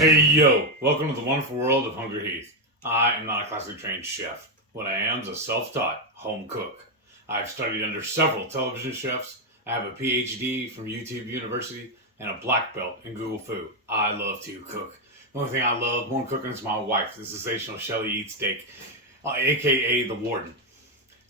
Hey yo, welcome to the wonderful world of HungryHeath. I am not a classically trained chef. What I am is a self-taught home cook. I've studied under several television chefs. I have a PhD from YouTube University and a black belt in Google Food. I love to cook. The only thing I love more than cooking is my wife, the sensational Shelly Eats Steak, aka the Warden.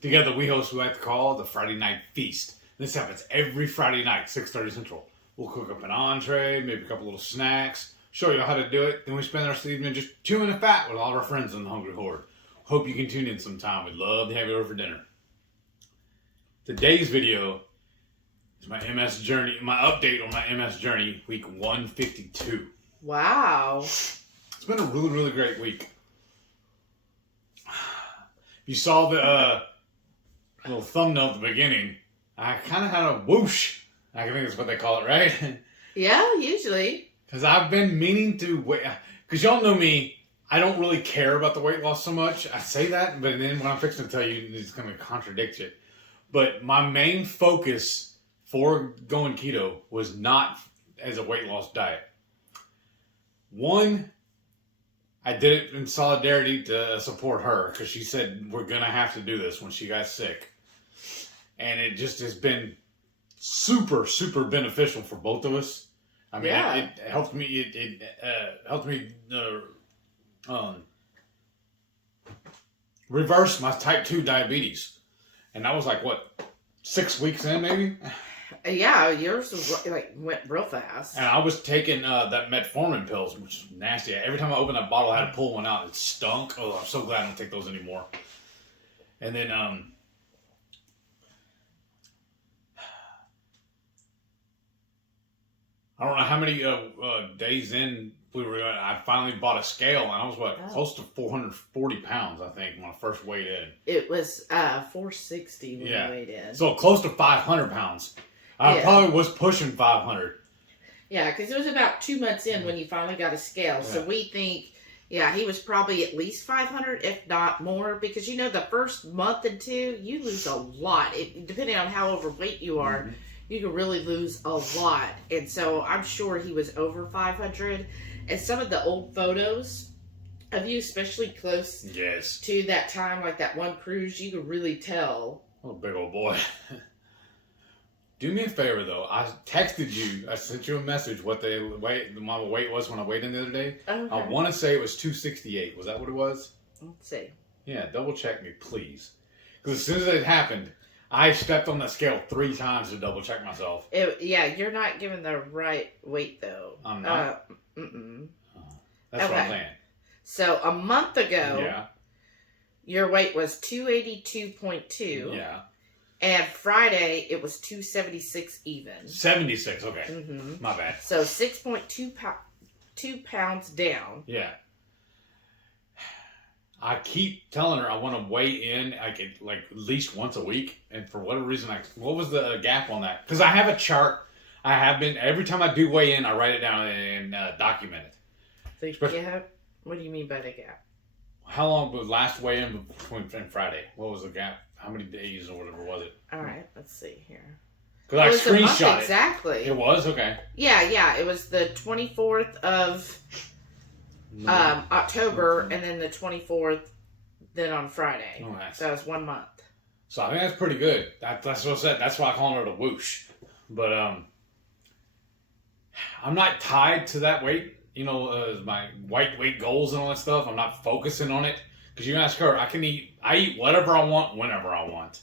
Together we host what we like to call the Friday Night Feast. This happens every Friday night, 6:30 Central. We'll cook up an entree, maybe a couple little snacks, show you how to do it. Then we spend our evening just chewing the fat with all of our friends in the HungryHorde. Hope you can tune in sometime. We'd love to have you over for dinner. Today's video is my MS journey, my update on my MS journey, week 152. Wow. It's been a really, really great week. You saw the little thumbnail at the beginning. I kind of had a whoosh. I think that's what they call it, right? Yeah, usually. Because I've been meaning to wait. Because y'all know me, I don't really care about the weight loss so much. I say that, but then when I'm fixing to tell you, it's going to contradict it. But my main focus for going keto was not as a weight loss diet. One, I did it in solidarity to support her because she said we're going to have to do this when she got sick. And it just has been super, super beneficial for both of us. I mean, Yeah. it helped me. It helped me reverse my type 2 diabetes, and that was like what 6 weeks in, maybe. Yeah, yours went real fast. And I was taking that metformin pills, which is nasty. Every time I opened that bottle, I had to pull one out. It stunk. Oh, I'm so glad I don't take those anymore. And then I don't know how many days in we were. I finally bought a scale, and I was close to 440 pounds, I think, when I first weighed in. It was 460 when you weighed in. So close to 500 pounds. I probably was pushing 500. Yeah, because it was about 2 months in when you finally got a scale. Yeah. So we think, he was probably at least 500, if not more, because the first month and two, you lose a lot. Depending on how overweight you are. Mm-hmm. You can really lose a lot. And so I'm sure he was over 500. And some of the old photos of you, especially close to that time, like that one cruise, you could really tell. Oh, big old boy. Do me a favor, though. I texted you. I sent you a message what my weight was when I weighed in the other day. Okay. I want to say it was 268. Was that what it was? Let's see. Yeah, double check me, please. Because as soon as it happened, I stepped on that scale 3 times to double check myself. You're not giving the right weight though. I'm not. That's what I'm saying. So a month ago, your weight was 282.2. Yeah. And Friday it was 276 even. 76. Okay. Mm-hmm. My bad. So 6.2 pounds down. Yeah. I keep telling her I want to weigh in like at least once a week, and for whatever reason, what was the gap on that? Because I have a chart. I have been every time I do weigh in, I write it down and document it. So what do you mean by the gap? How long was last weigh in between Friday? What was the gap? How many days or whatever was it? All right, let's see here. Because I screenshot it. Exactly. It was okay. Yeah. It was the 24th of. October, and then the 24th, then on Friday. Oh, nice. So it was 1 month. So I think that's pretty good. That's what I said. That's why I call her the whoosh. But I'm not tied to that weight. My weight goals and all that stuff. I'm not focusing on it. Because you ask her, I eat whatever I want, whenever I want.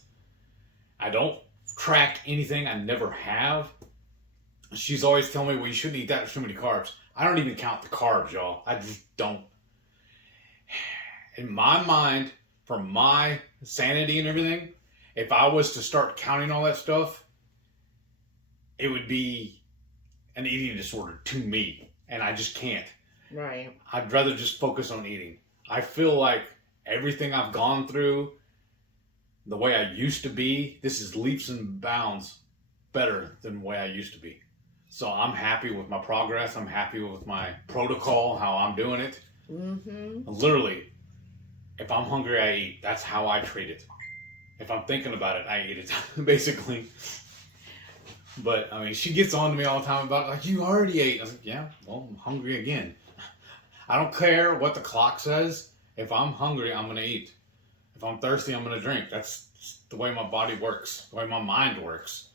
I don't track anything. I never have. She's always telling me, well, you shouldn't eat that. There's too many carbs. I don't even count the carbs, y'all. I just don't. In my mind, for my sanity and everything, if I was to start counting all that stuff, it would be an eating disorder to me. And I just can't. Right. I'd rather just focus on eating. I feel like everything I've gone through, the way I used to be, this is leaps and bounds better than the way I used to be. So I'm happy with my progress. I'm happy with my protocol, how I'm doing it. Mm-hmm. Literally, if I'm hungry, I eat. That's how I treat it. If I'm thinking about it, I eat it, basically. But, I mean, she gets on to me all the time about, like, you already ate. I was like, yeah, well, I'm hungry again. I don't care what the clock says. If I'm hungry, I'm going to eat. If I'm thirsty, I'm going to drink. That's the way my body works, the way my mind works.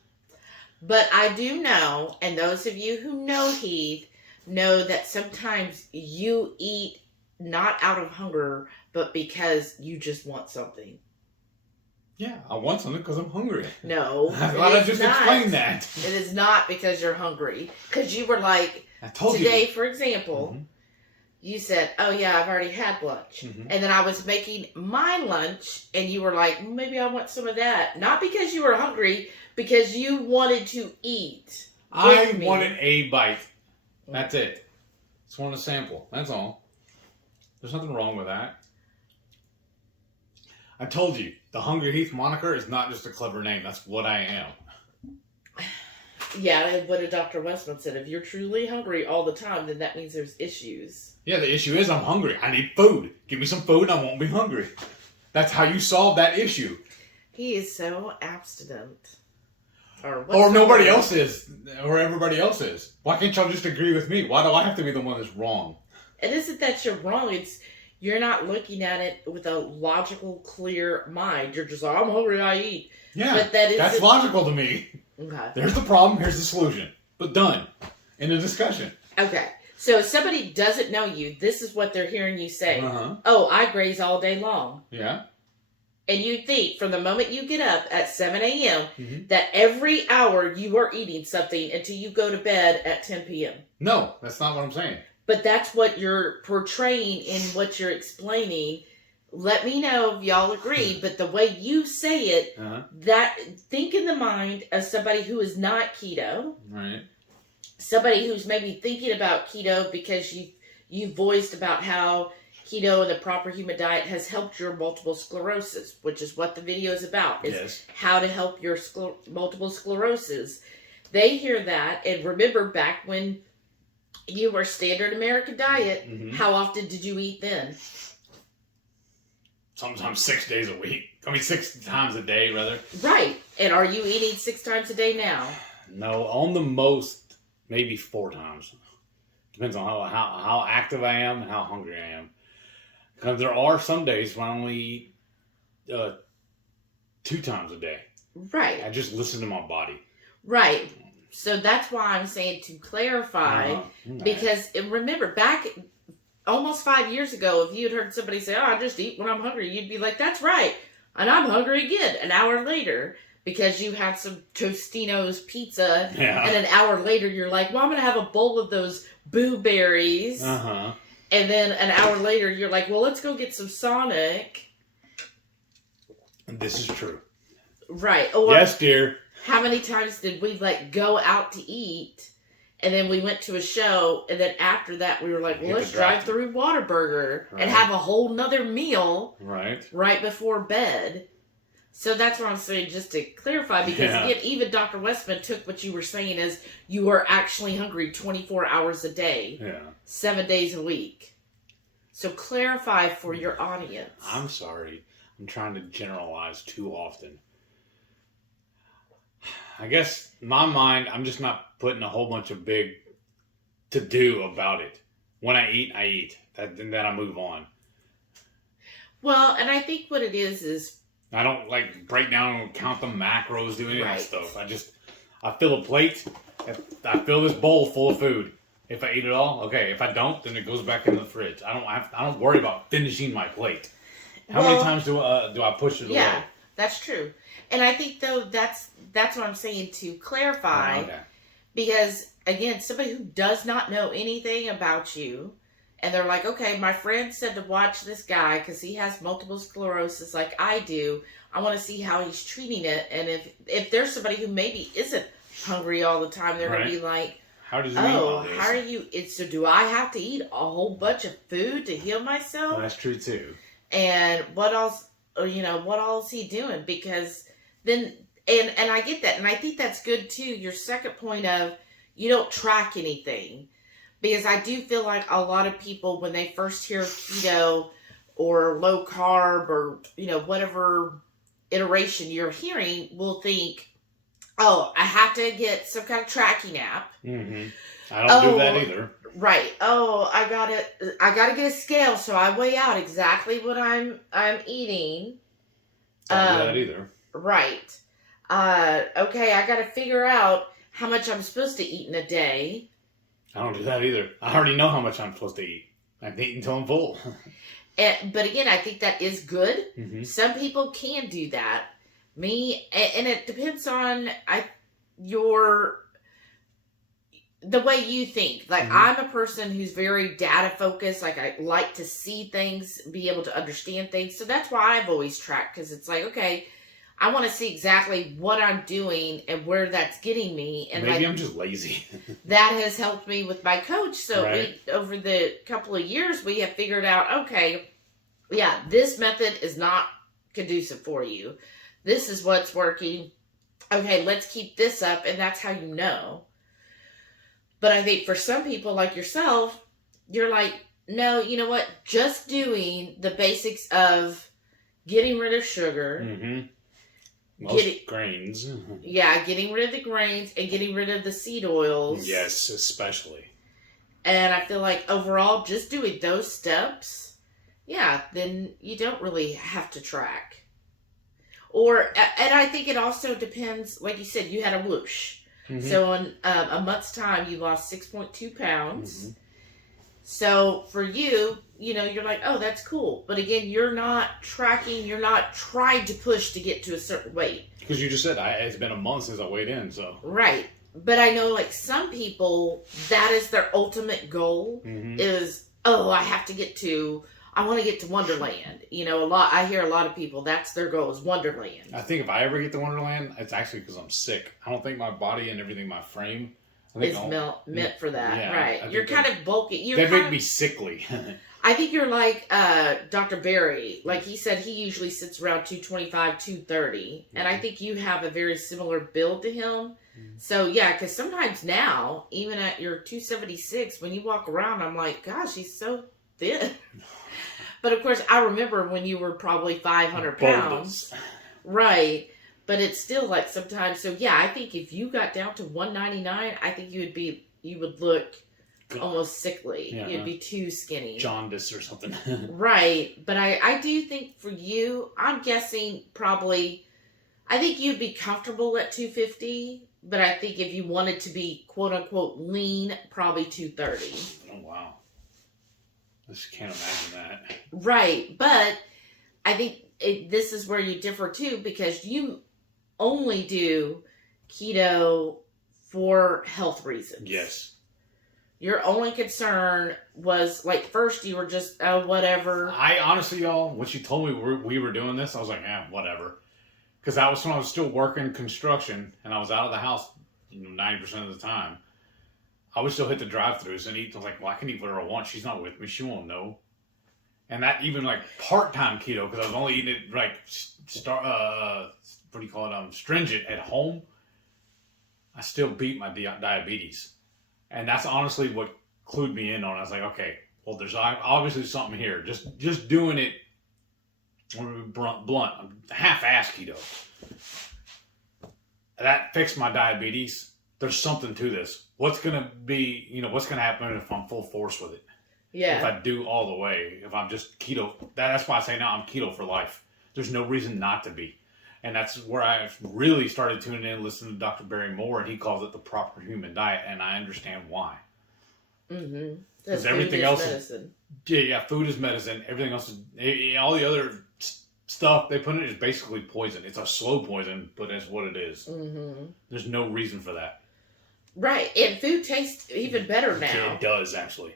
But I do know, and those of you who know Heath, know that sometimes you eat not out of hunger, but because you just want something. Yeah, I want something because I'm hungry. No. I thought I just explained that. It is not because you're hungry. Because you were like, I told today, you. for example, you said, oh yeah, I've already had lunch. And then I was making my lunch, and you were like, maybe I want some of that. Not because you were hungry, because you wanted to eat. I wanted a bite. That's it. Just wanted a sample. That's all. There's nothing wrong with that. I told you, the HungryHeath moniker is not just a clever name. That's what I am. Yeah, what did Dr. Westman said? If you're truly hungry all the time, then that means there's issues. Yeah, the issue is I'm hungry. I need food. Give me some food and I won't be hungry. That's how you solve that issue. He is so abstinent. Or nobody else is. Or everybody else is. Why can't y'all just agree with me? Why do I have to be the one that's wrong? It isn't that you're wrong. It's you're not looking at it with a logical, clear mind. You're just like, I'm hungry, I eat. Yeah, but that's logical to me. Okay. There's the problem, here's the solution. But done. In a discussion. Okay. So if somebody doesn't know you, this is what they're hearing you say. Oh, I graze all day long. Yeah. And you think from the moment you get up at 7 a.m. that every hour you are eating something until you go to bed at 10 p.m. No, that's not what I'm saying. But that's what you're portraying in what you're explaining. Let me know if y'all agree, but the way you say it, that think in the mind of somebody who is not keto. Right. Somebody who's maybe thinking about keto because you voiced about how keto and the proper human diet has helped your multiple sclerosis, which is what the video is about. Is how to help your multiple sclerosis. They hear that and remember back when you were standard American diet, how often did you eat then? Sometimes 6 days a week. I mean, 6 times a day, rather. Right. And are you eating 6 times a day now? No, on the most, maybe 4 times. Depends on how active I am and how hungry I am. Because there are some days when I only eat 2 times a day. Right. I just listen to my body. Right. So that's why I'm saying to clarify, because remember, back almost 5 years ago, if you had heard somebody say, oh, I just eat when I'm hungry, you'd be like, that's right. And I'm hungry again an hour later because you had some Tostino's pizza. Yeah. And an hour later, you're like, well, I'm going to have a bowl of those blueberries. And then an hour later, you're like, well, let's go get some Sonic. This is true. Right. Or, yes, dear. How many times did we go out to eat, and then we went to a show, and then after that we were like, well, let's drive through Whataburger and have a whole nother meal right before bed. So that's what I'm saying, just to clarify, because even Dr. Westman took what you were saying as you are actually hungry 24 hours a day, 7 days a week. So clarify for your audience. I'm sorry. I'm trying to generalize too often. I guess in my mind, I'm just not putting a whole bunch of big to-do about it. When I eat. And then I move on. Well, and I think what it is... I don't break down and count the macros, do any of that stuff. I fill a plate. I fill this bowl full of food. If I eat it all, okay. If I don't, then it goes back in the fridge. I don't worry about finishing my plate. How many times do I push it away? Yeah, that's true. And I think, though, that's what I'm saying to clarify. Because, again, somebody who does not know anything about you, and they're like, okay, my friend said to watch this guy because he has multiple sclerosis like I do. I want to see how he's treating it. And if there's somebody who maybe isn't hungry all the time, they're going to be like, how does he eat all this? How are you? So do I have to eat a whole bunch of food to heal myself? Well, that's true, too. And what else, what all is he doing? Because then, and I get that. And I think that's good, too. Your second point of you don't track anything. Because I do feel like a lot of people, when they first hear keto or low carb or, whatever iteration you're hearing, will think, Oh, I have to get some kind of tracking app. Mm-hmm. I don't do that either. Right. Oh, I gotta get a scale so I weigh out exactly what I'm eating. I don't do that either. Right. Okay, I gotta figure out how much I'm supposed to eat in a day. I don't do that either. I already know how much I'm supposed to eat. I eat until I'm full. But again, I think that is good. Mm-hmm. Some people can do that. Me, and it depends on the way you think. Like, Mm-hmm. I'm a person who's very data focused. Like, I like to see things, be able to understand things. So that's why I've always tracked, because it's like, okay, I want to see exactly what I'm doing and where that's getting me. And maybe like, I'm just lazy. that has helped me with my coach. So right. over the couple of years, we have figured out, okay, yeah, this method is not conducive for you. This is what's working. Okay, let's keep this up. And that's how you know. But I think for some people like yourself, you're like, no, you know what? Just doing the basics of getting rid of sugar. Mm-hmm. Most grains. Yeah, getting rid of the grains and getting rid of the seed oils. Yes, especially. And I feel like overall, just doing those steps, yeah, then you don't really have to track. And I think it also depends, like you said, you had a whoosh. Mm-hmm. So in a month's time, you lost 6.2 pounds. Mm-hmm. So for you, you're like, oh, that's cool. But again, you're not tracking, you're not trying to push to get to a certain weight. Because you just said, it's been a month since I weighed in, so. Right. But I know, like, some people, that is their ultimate goal, mm-hmm. is, oh, I want to get to Wonderland. I hear a lot of people, that's their goal, is Wonderland. I think if I ever get to Wonderland, it's actually because I'm sick. I don't think my body and everything, my frame, is meant for that. Yeah, right. You're kind of bulky. They make me sickly. I think you're like Dr. Barry. Like he said, he usually sits around 225, 230. Mm-hmm. And I think you have a very similar build to him. Mm-hmm. So, yeah, because sometimes now, even at your 276, when you walk around, I'm like, gosh, he's so thin. But, of course, I remember when you were probably 500 pounds. Right. But it's still like sometimes. So, yeah, I think if you got down to 199, I think you would look almost sickly. Yeah. You'd be too skinny. Jaundice or something. Right. But I do think for you, I'm guessing probably, I think you'd be comfortable at 250. But I think if you wanted to be quote unquote lean, probably 230. Oh, wow. I just can't imagine that. Right. But I think this is where you differ too, because you only do keto for health reasons. Yes. Your only concern was, like, first you were just, whatever. I honestly, y'all, when she told me we were doing this, I was like, whatever. Because that was when I was still working construction, and I was out of the house 90% of the time. I would still hit the drive-thrus and eat. I was like, well, I can eat whatever I want. She's not with me. She won't know. And that even, like, part-time keto, because I was only eating it, like, stringent at home. I still beat my diabetes. And that's honestly what clued me in on. I was like, okay, well, there's obviously something here. Just doing it, blunt, half-ass keto. That fixed my diabetes. There's something to this. What's going to happen if I'm full force with it? Yeah. If I do all the way, if I'm just keto, that's why I say now I'm keto for life. There's no reason not to be. And that's where I really started tuning in, listening to Dr. Barry Moore, and he calls it the proper human diet, and I understand why. Mm-hmm. Because everything else medicine. Food is medicine. Everything else is, all the other stuff they put in it is basically poison. It's a slow poison, but that's what it is. Mm-hmm. There's no reason for that. Right, and food tastes even better now. Yeah, it does, actually.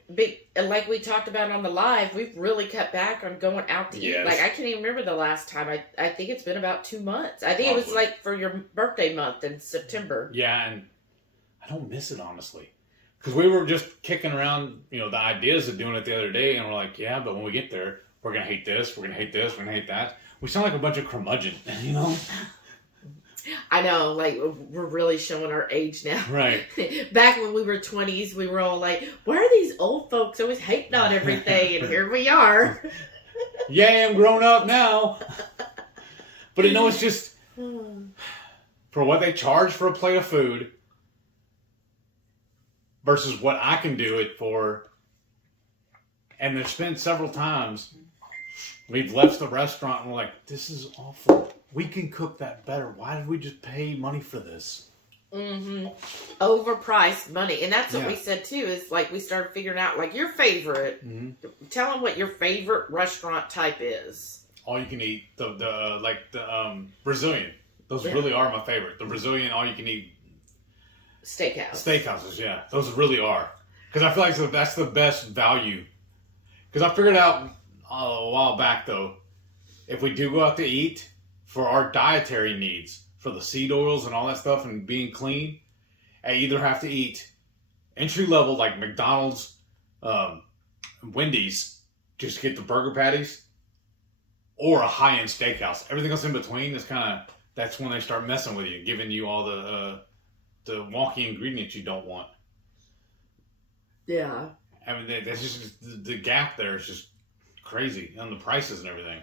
Like we talked about on the live, we've really cut back on going out to eat. Like, I can't even remember the last time. I think it's been about 2 months. I think It was like for your birthday month in September. Yeah, and I don't miss it, honestly. Because we were just kicking around, the ideas of doing it the other day, and we're like, yeah, but when we get there, we're going to hate this, we're going to hate this, we're going to hate that. We sound like a bunch of curmudgeon, I know, like, we're really showing our age now. Right. Back when we were 20s, we were all like, why are these old folks always hating on everything? And here we are. Yeah, I'm grown up now. But it's just, for what they charge for a plate of food versus what I can do it for. And there's been several times we've left the restaurant and we're like, this is awful. We can cook that better. Why did we just pay money for this? Mm-hmm. Overpriced money. And that's what we said too, is like we started figuring out like your favorite. Mm-hmm. Tell them what your favorite restaurant type is. All you can eat. The Brazilian. Those really are my favorite. The Brazilian all you can eat. Steakhouses, yeah. Those really are. Because I feel like that's the best value. Because I figured out a while back though, if we do go out to eat for our dietary needs, for the seed oils and all that stuff and being clean, I either have to eat entry level like McDonald's, Wendy's, just to get the burger patties, or a high end steakhouse. Everything else in between is that's when they start messing with you, giving you all the wonky ingredients you don't want. Yeah. I mean, that's just the gap there is just crazy on the prices and everything.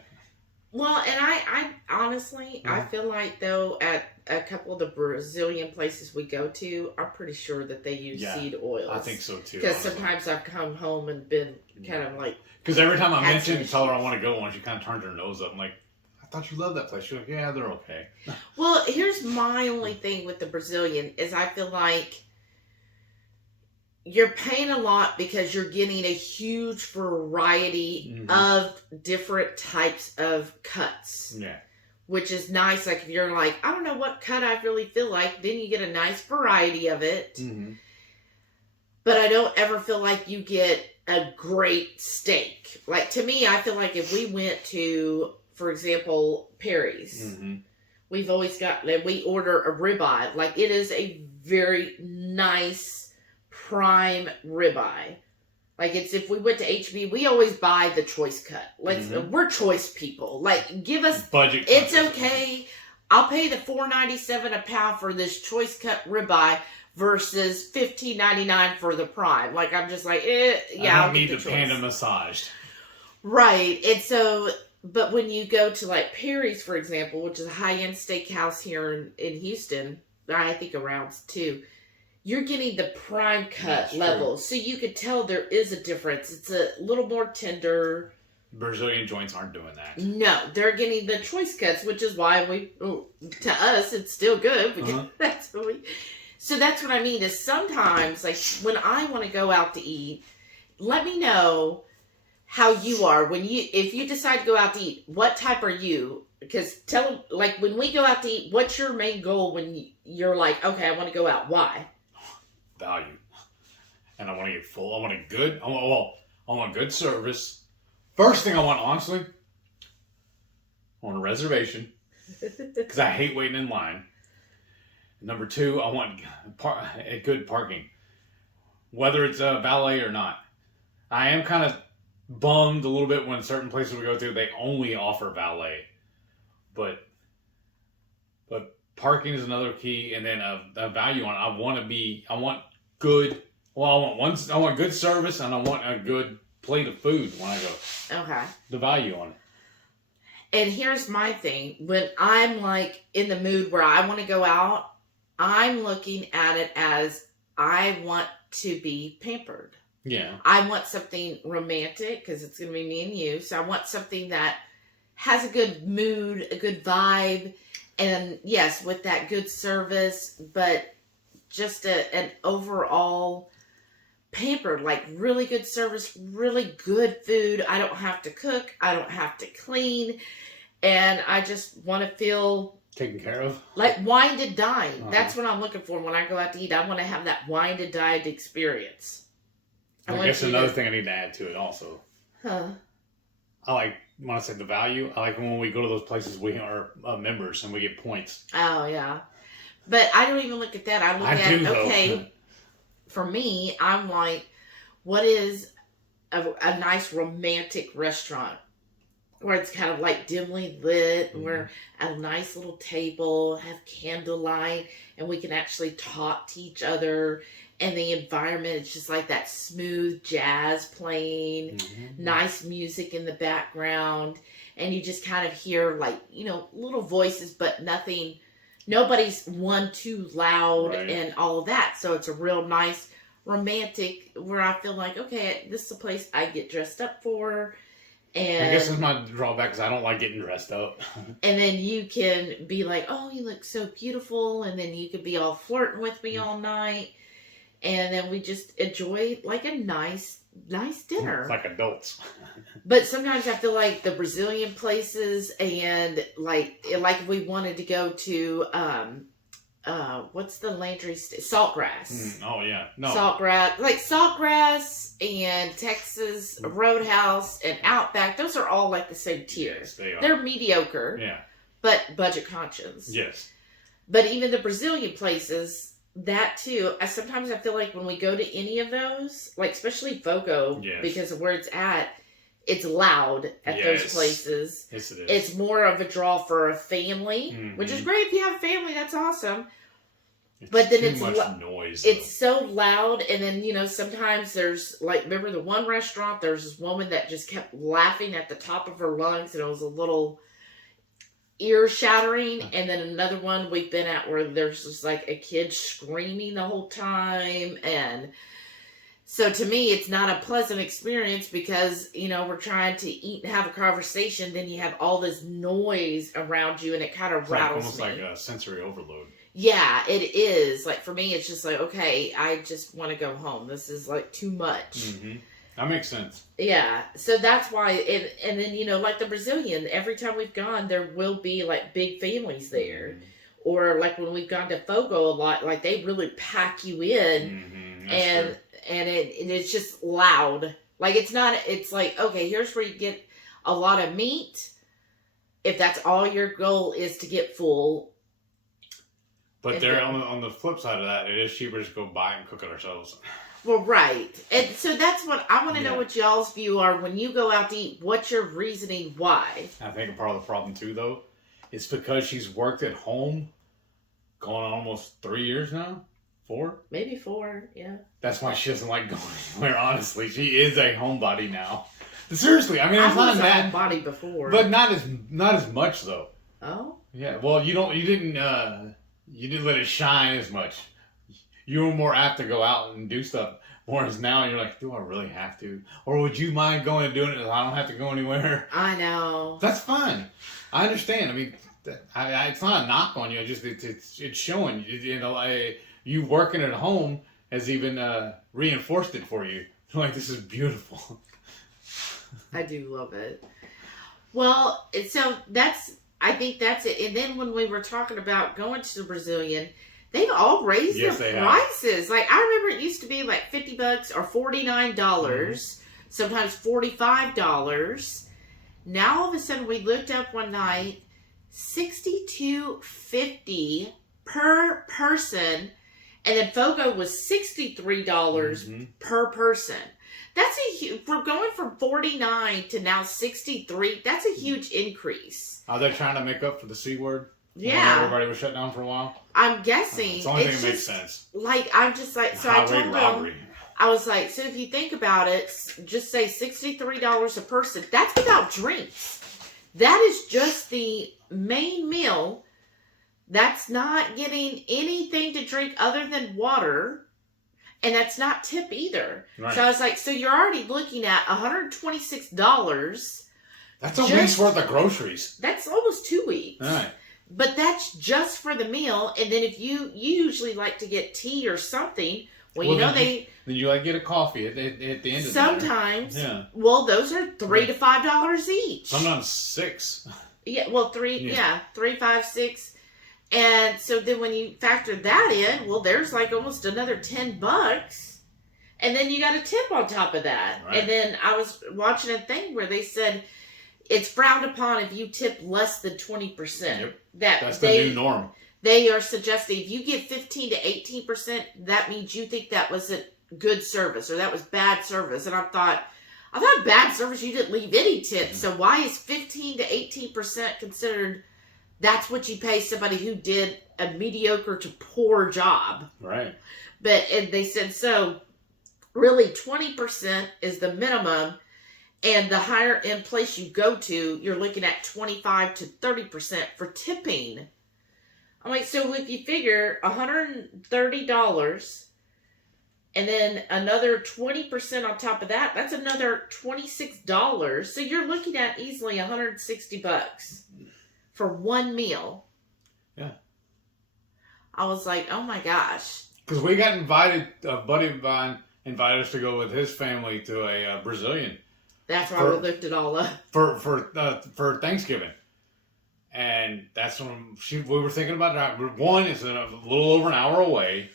Well, and I honestly, I feel like though at a couple of the Brazilian places we go to, I'm pretty sure that they use seed oils. I think so too. Because sometimes I've come home and been kind of like. Because every time I mention and tell her I want to go one, she kind of turns her nose up. I'm like, I thought you loved that place. She's like, yeah, they're okay. Well, here's my only thing with the Brazilian is I feel like you're paying a lot because you're getting a huge variety of different types of cuts. Yeah. Which is nice. Like if you're like, I don't know what cut I really feel like, then you get a nice variety of it. Mm-hmm. But I don't ever feel like you get a great steak. Like to me, I feel like if we went to, for example, Perry's, we've always got, we order a ribeye. Like it is a very nice prime ribeye. Like it's, if we went to HB, we always buy the choice cut. We're choice people. Like give us budget. It's okay. I'll pay the $4.97 a pound for this choice cut ribeye versus $15.99 for the prime. Like I'm just like, yeah. I don't need the panda massaged. Right. And so, but when you go to like Perry's, for example, which is a high-end steakhouse here in Houston, I think around too, you're getting the prime cut level. So you could tell there is a difference. It's a little more tender. Brazilian joints aren't doing that. No, they're getting the choice cuts, which is why to us, it's still good. Because that's what so that's what I mean is sometimes, like when I want to go out to eat, let me know how you are. If you decide to go out to eat, what type are you? Because tell them, like when we go out to eat, what's your main goal when you're like, okay, I want to go out? Why? Value, and I want to get full. I want good service. First thing I want, honestly, I want a reservation because I hate waiting in line. Number two, I want a good parking, whether it's a valet or not. I am kind of bummed a little bit when certain places we go to they only offer valet, but parking is another key, and then a value on it. I want good. Well, I want good service, and I want a good plate of food when I go. Okay. The value on it. And here's my thing: when I'm like in the mood where I want to go out, I'm looking at it as I want to be pampered. Yeah. I want something romantic because it's going to be me and you. So I want something that has a good mood, a good vibe. And yes, with that good service, but just an overall pampered, like really good service, really good food. I don't have to cook. I don't have to clean. And I just want to feel taken care of. Like wine to dine. That's what I'm looking for when I go out to eat. I want to have that wine to dine experience. I guess another thing I need to add to it also. I like, when I say the value, I like when we go to those places we are members and we get points. Oh, yeah. But I don't even look at that. I look at, okay, for me, I'm like, what is a nice romantic restaurant? Where it's kind of like dimly lit, and we're at a nice little table, have candlelight, and we can actually talk to each other. And the environment, it's just like that smooth jazz playing, nice music in the background. And you just kind of hear like, little voices, but nothing nobody's one too loud Right. and all of that. So it's a real nice romantic where I feel like, okay, this is a place I get dressed up for. And I guess it's my drawback because I don't like getting dressed up. and then you can be like, oh, you look so beautiful. And then you could be all flirting with me all night. And then we just enjoy like a nice dinner. It's like adults. But sometimes I feel like the Brazilian places and like if we wanted to go to, what's the Landry Saltgrass. Oh yeah, no. Saltgrass and Texas Roadhouse and Outback. Those are all like the same tier. Yes, they are. They're mediocre. Yeah. But budget conscious. Yes. But even the Brazilian places, that too. Sometimes I feel like when we go to any of those, like especially Fogo, Yes. because of where it's at, it's loud at those places. Yes, it is. It's more of a draw for a family, which is great if you have a family. That's awesome. But then it's too much noise. It's so loud, and then sometimes there's like, remember the one restaurant? There's this woman that just kept laughing at the top of her lungs, and it was a little ear shattering. And then another one we've been at where there's just like a kid screaming the whole time, and so to me it's not a pleasant experience because we're trying to eat and have a conversation, then you have all this noise around you, and it kind of rattles me. Almost like a sensory overload. Yeah, it is. Like, for me, it's just like, okay, I just want to go home. This is, like, too much. Mm-hmm. That makes sense. Yeah, so that's why, and then, like the Brazilian, every time we've gone, there will be, like, big families there. Mm-hmm. Or, like, when we've gone to Fogo a lot, like, they really pack you in, Mm-hmm. and it's just loud. Like, it's like, okay, here's where you get a lot of meat. If that's all your goal is to get full. But there, on the flip side of that, it is cheaper to go buy and cook it ourselves. Well, right. And so that's what I want to know what y'all's view are when you go out to eat. What's your reasoning why? I think part of the problem, too, though, is because she's worked at home going on almost 3 years now. 4? Maybe 4, yeah. That's why she doesn't like going anywhere, honestly. She is a homebody now. Seriously, I mean, it's I was not a bad. homebody before. But not as much, though. Oh? Yeah, well, you didn't let it shine as much. You were more apt to go out and do stuff. Whereas now you're like, do I really have to? Or would you mind going and doing it if I don't have to go anywhere? I know. That's fine. I understand. I mean, it's not a knock on you. It's showing. You working at home has even reinforced it for you. Like, this is beautiful. I do love it. Well, so I think that's it. And then when we were talking about going to the Brazilian, they've all raised their prices. Like, I remember it used to be like $50 or $49, sometimes $45. Now all of a sudden we looked up one night, $62.50 per person, and then Fogo was $63 per person. That's we're going from 49 to now 63. That's a huge increase. Are they trying to make up for the C word? Yeah. Everybody was shut down for a while? I'm guessing. It's the only thing that makes sense. Like, I'm just like, so I told them, I was like, so if you think about it, just say $63 a person. That's without drinks. That is just the main meal. That's not getting anything to drink other than water. And that's not tip either. Right. So I was like, so you're already looking at $126. That's a week's worth of groceries. That's almost 2 weeks. All right. But that's just for the meal. And then if you usually like to get tea or something, well then you like get a coffee at the end of the sometimes. Yeah. Well, those are $3 to $5 each. Sometimes $6. Yeah. Well, 3, 5, 6. And so then when you factor that in, well, there's like almost another $10. And then you got a tip on top of that. Right. And then I was watching a thing where they said it's frowned upon if you tip less than 20%. Yep. That's the new norm. They are suggesting if you give 15 to 18%, that means you think that wasn't good service or that was bad service. And I thought bad service, you didn't leave any tips. So why is 15 to 18% considered that's what you pay somebody who did a mediocre to poor job? Right. But and they said, so really 20% is the minimum. And the higher end place you go to, you're looking at 25 to 30% for tipping. I'm like, so if you figure $130 and then another 20% on top of that, that's another $26. So you're looking at easily $160 for one meal. Yeah. I was like, oh my gosh. Because we got invited, a buddy of mine invited us to go with his family to a Brazilian. That's why we looked it all up. For Thanksgiving. And that's when we were thinking about that. One, it's a little over an hour away.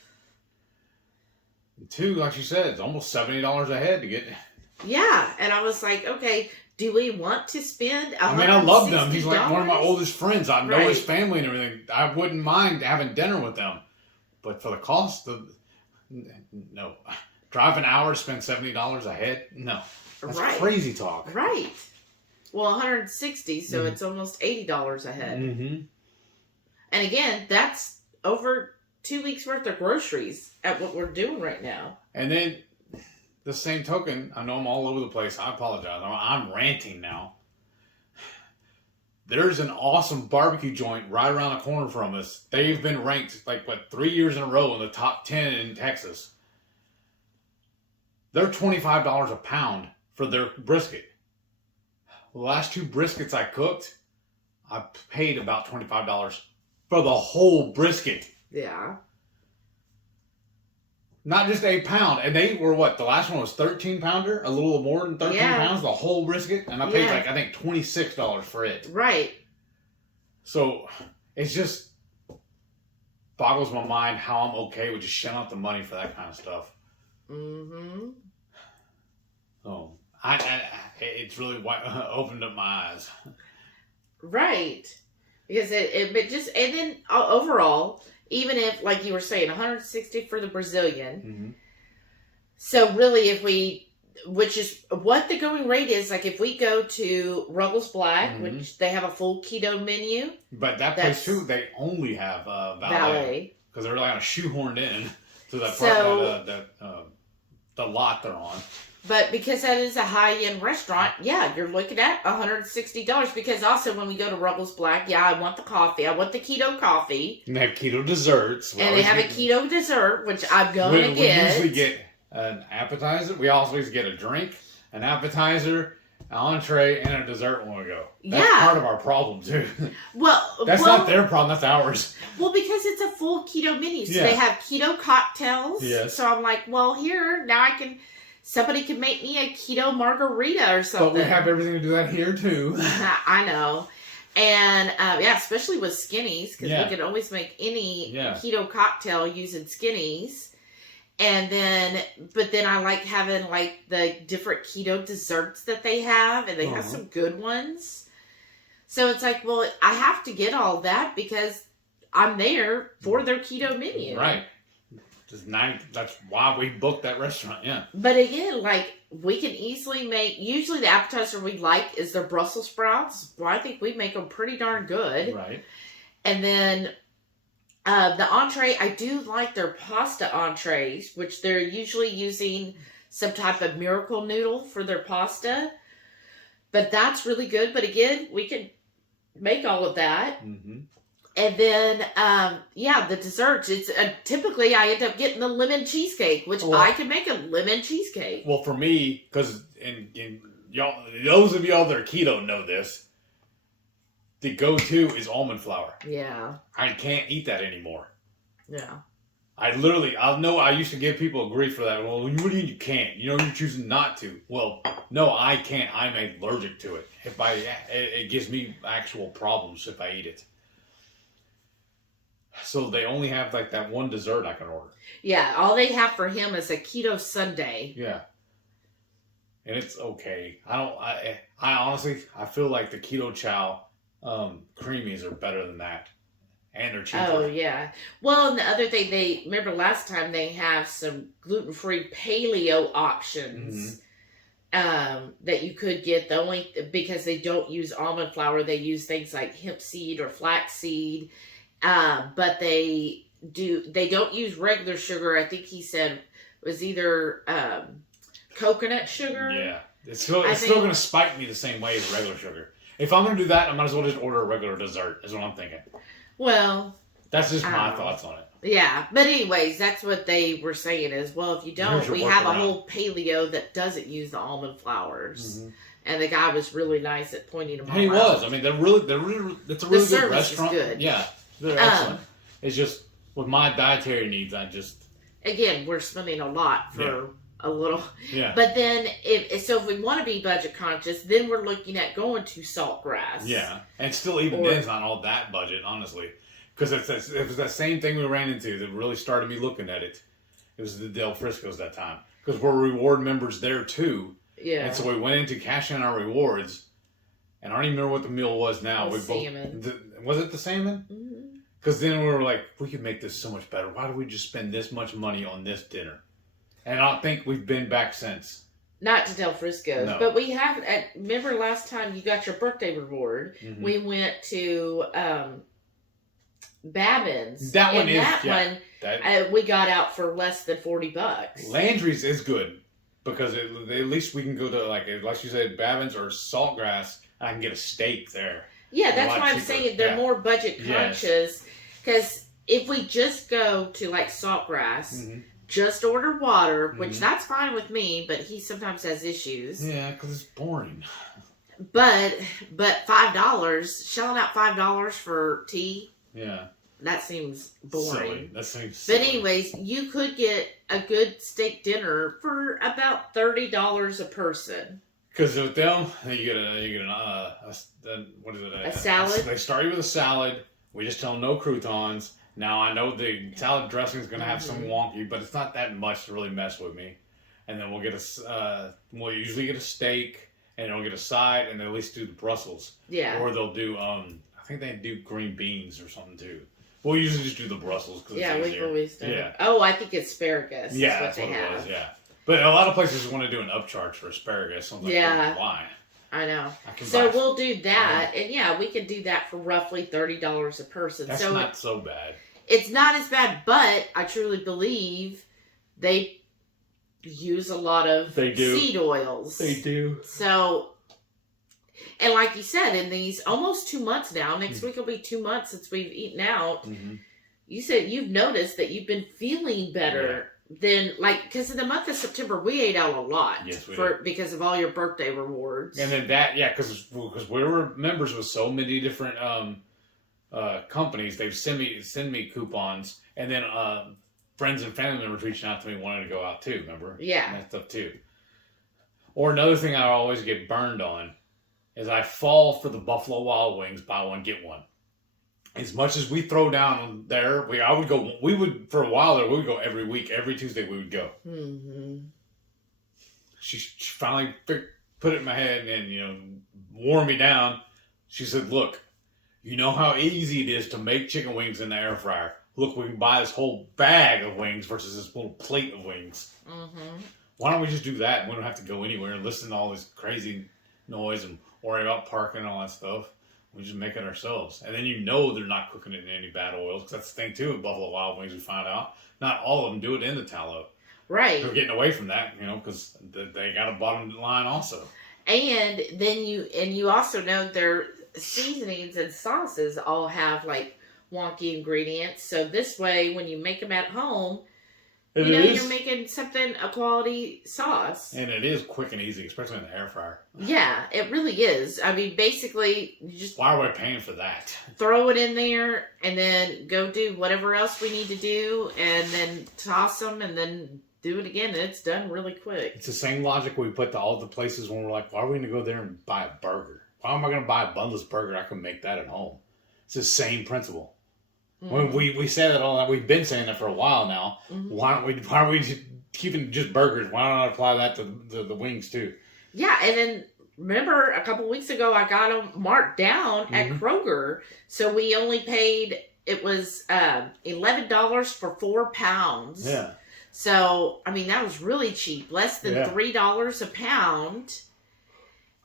Two, like you said, it's almost $70 a head to get. Yeah, and I was like, okay, do we want to spend $160? I mean, I love them. He's like one of my oldest friends. I know Right. his family and everything. I wouldn't mind having dinner with them. But for the cost of... No. Drive an hour to spend $70 a head? No. That's Right. crazy talk. Right. Well, 160, so it's almost $80 a head. Mm-hmm. And again, that's over 2 weeks worth of groceries at what we're doing right now. And then, the same token, I know I'm all over the place. I apologize. I'm ranting now. There's an awesome barbecue joint right around the corner from us. They've been ranked, 3 years in a row in the top 10 in Texas. They're $25 a pound for their brisket. The last 2 briskets I cooked, I paid about $25 for the whole brisket. Yeah. Not just a pound. And they were what? The last one was 13 pounder? A little more than 13 pounds? The whole brisket? And I paid I think $26 for it. Right. So, it's just boggles my mind how I'm okay with just shelling out the money for that kind of stuff. Mm-hmm. Oh, it's really opened up my eyes. Right. Because but just, and then overall, even if, like you were saying, 160 for the Brazilian. Mm-hmm. So really, which is what the going rate is, like if we go to Ruggles Black, which they have a full keto menu. But that place too, they only have valet. Because they're kind of shoehorned in to that part, the lot they're on. But because that is a high-end restaurant, yeah, you're looking at $160. Because also when we go to Ruggles Black, I want the coffee. I want the keto coffee. And they have keto desserts. And they have a keto dessert, which I'm going to get. We usually get an appetizer. We always get a drink, an appetizer, an entree, and a dessert when we go. That's part of our problem, too. That's not their problem. That's ours. Well, because it's a full keto menu. So they have keto cocktails. Yes. So I'm like, well, here, now somebody can make me a keto margarita or something. But we have everything to do that here, too. I know. And, especially with Skinnies, because we can always make any keto cocktail using Skinnies. And then, but then I like having, the different keto desserts that they have, and they have some good ones. So it's like, well, I have to get all that because I'm there for their keto menu. Right. That's why we booked that restaurant, But again, we can easily make, usually the appetizer we like is their Brussels sprouts. Well, I think we make them pretty darn good. Right. And then the entree, I do like their pasta entrees, which they're usually using some type of miracle noodle for their pasta. But that's really good. But again, we can make all of that. Mm-hmm. And then, the desserts, it's typically I end up getting the lemon cheesecake, which I can make a lemon cheesecake. Well, for me, because and y'all, those of y'all that are keto know this, the go-to is almond flour. Yeah. I can't eat that anymore. Yeah. I used to give people grief for that. Well, what do you mean you can't? You're choosing not to. Well, no, I can't. I'm allergic to it. It gives me actual problems if I eat it. So they only have that one dessert I can order. Yeah, all they have for him is a keto sundae. Yeah. And it's okay. I honestly, I feel like the Ketochow creamies are better than that. And they're cheaper. Oh, yeah. Well, and the other thing, remember last time they have some gluten-free paleo options that you could get. Because they don't use almond flour, they use things like hemp seed or flax seed. But they don't use regular sugar. I think he said it was either coconut sugar. Yeah. It's still going to spike me the same way as regular sugar. If I'm going to do that, I might as well just order a regular dessert, is what I'm thinking. Well, That's just my thoughts on it. Yeah, but anyways, that's what they were saying is, well, if you don't, we have a whole paleo that doesn't use the almond flours. Mm-hmm. And the guy was really nice at pointing them out. He was. I mean, they're really, it's a really good restaurant. Is good. Yeah, they're excellent. It's just, with my dietary needs, Again, we're spending a lot for a little. Yeah. But then, if we want to be budget conscious, then we're looking at going to Saltgrass. Yeah. And still, even then, it's not all that budget, honestly. Because it was that same thing we ran into that really started me looking at it. It was the Del Frisco's that time. Because we're reward members there, too. Yeah. And so we went in to cash in our rewards. And I don't even remember what the meal was now. Salmon. Was it the salmon? Because then we were like, we could make this so much better. Why do we just spend this much money on this dinner? And I don't think we've been back since. Not to Del Frisco's. No. But we have, remember last time you got your birthday reward, we went to Babin's. That one we got out for less than $40. Landry's is good. Because at least we can go to, like you said, Babin's or Saltgrass. I can get a steak there. Yeah, that's why I'm saying they're more budget conscious. Because if we just go to like Saltgrass, just order water, which that's fine with me, but he sometimes has issues. Yeah, because it's boring. But $5, shelling out $5 for tea. Yeah. That seems boring. Silly. That seems silly. But anyways, you could get a good steak dinner for about $30 a person. Because with them, you get what is it? A salad. They start you with a salad. We just tell them no croutons. Now I know the salad dressing is going to have some wonky, but it's not that much to really mess with me. And then we'll usually get a steak, and they'll get a side, and they'll at least do the Brussels. Yeah. Or they'll do I think they do green beans or something too. We'll usually just do the Brussels. Yeah, we've always done it. Oh, I think asparagus is what they have. It was, yeah. But a lot of places want to do an upcharge for asparagus. I'm like, why? I know. So we'll do that. And we can do that for roughly $30 a person. That's not so bad. It's not as bad, but I truly believe they use a lot of seed oils. They do. So... And like you said, in these almost 2 months now, next week will be 2 months since we've eaten out. You said you've noticed that you've been feeling better than, because in the month of September, we ate out a lot. Yes, we did. Because of all your birthday rewards. And then because we were members with so many different companies, they've send me coupons. And then friends and family members reaching out to me wanting to go out too, remember? Yeah. And that stuff too. Or another thing I always get burned on is I fall for the Buffalo Wild Wings buy one get one. As much as we throw down there, we would for a while there, we would go every week, every Tuesday we would go. She finally put it in my head and wore me down. She said, "Look, you know how easy it is to make chicken wings in the air fryer. Look, we can buy this whole bag of wings versus this little plate of wings. Why don't we just do that? And we don't have to go anywhere and listen to all this crazy noise and worry about parking and all that stuff. We just make it ourselves." And then they're not cooking it in any bad oils. Because that's the thing, too, with Buffalo Wild Wings, we found out. Not all of them do it in the tallow. Right. They're getting away from that, because they got a bottom line also. And then you also know their seasonings and sauces all have, wonky ingredients. So this way, when you make them at home... you're making a quality sauce. And it is quick and easy, especially in the air fryer. Yeah, it really is. I mean, basically, you just... Why are we paying for that? Throw it in there, and then go do whatever else we need to do, and then toss them, and then do it again, and it's done really quick. It's the same logic we put to all the places when we're like, why are we going to go there and buy a burger? Why am I going to buy a bunless burger? I can make that at home. It's the same principle. When we say that all that, we've been saying that for a while now. Why are we just keeping just burgers? Why don't I apply that to the wings too? Yeah, and then remember a couple weeks ago I got them marked down at Kroger, so we only paid it was $11 for 4 pounds. Yeah. So I mean that was really cheap, less than $3 a pound.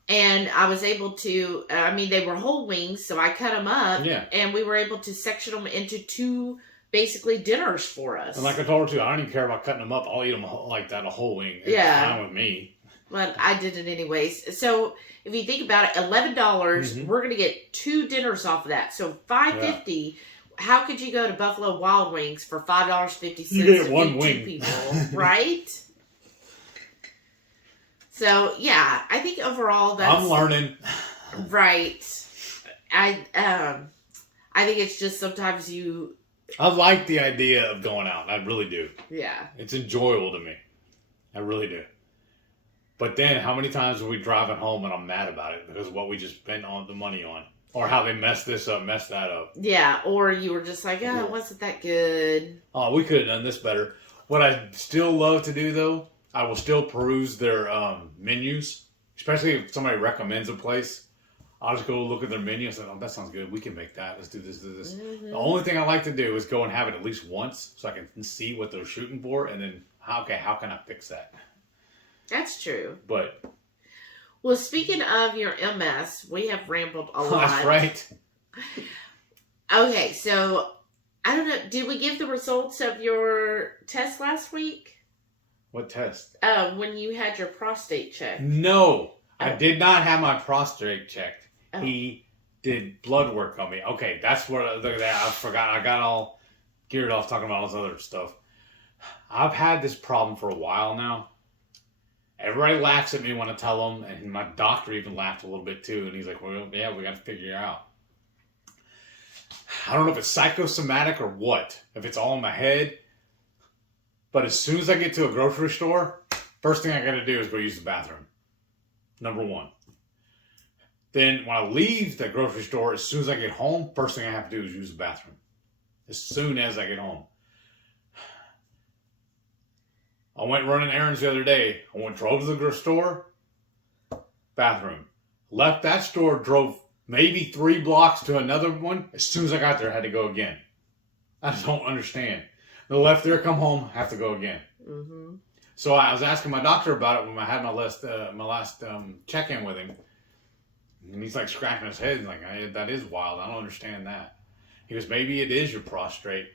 And I was able to, they were whole wings, so I cut them up. Yeah. And we were able to section them into 2, basically, dinners for us. And like I told her, too, I don't even care about cutting them up. I'll eat them like that, a whole wing. It's fine with me. But I did it anyways. So, if you think about it, $11, we're going to get 2 dinners off of that. So, $5.50, how could you go to Buffalo Wild Wings for $5.50 You get to one feed wing. 2 people, right? So yeah, I think overall that's I'm learning. right. I think it's just sometimes I like the idea of going out. I really do. yeah. It's enjoyable to me. I really do. But then, how many times are we driving home and I'm mad about it because of what we just spent on the money on, or how they messed this up, messed that up? Yeah, or you were just like, oh, it wasn't that good. Oh, we could have done this better. What I still love to do, though, I will still peruse their menus, especially if somebody recommends a place. I'll just go look at their menu and say, oh, that sounds good. We can make that. Let's do this, do this. Mm-hmm. The only thing I like to do is go and have it at least once so I can see what they're shooting for, and then, how can I fix that? That's true. But well, speaking of your MS, we have rambled a lot. that's right. Okay, so I don't know. Did we give the results of your test last week? What test? When you had your prostate checked. No, I did not have my prostate checked. Oh. He did blood work on me. Okay, that's what I forgot. I got all geared off talking about all this other stuff. I've had this problem for a while now. Everybody laughs at me when I tell them, and my doctor even laughed a little bit too. And he's like, "Well, yeah, we got to figure it out." I don't know if it's psychosomatic or what. If it's all in my head. But as soon as I get to a grocery store, first thing I got to do is go use the bathroom. Number one. Then when I leave the grocery store, as soon as I get home, first thing I have to do is use the bathroom. As soon as I get home. I went running errands the other day. Drove to the store, bathroom. Left that store, drove maybe 3 blocks to another one. As soon as I got there, I had to go again. I just don't understand. I left there, come home, have to go again. Mm-hmm. So I was asking my doctor about it when I had my last check-in with him. And he's like scratching his head and like, hey, that is wild. I don't understand that. He goes, maybe it is your prostate.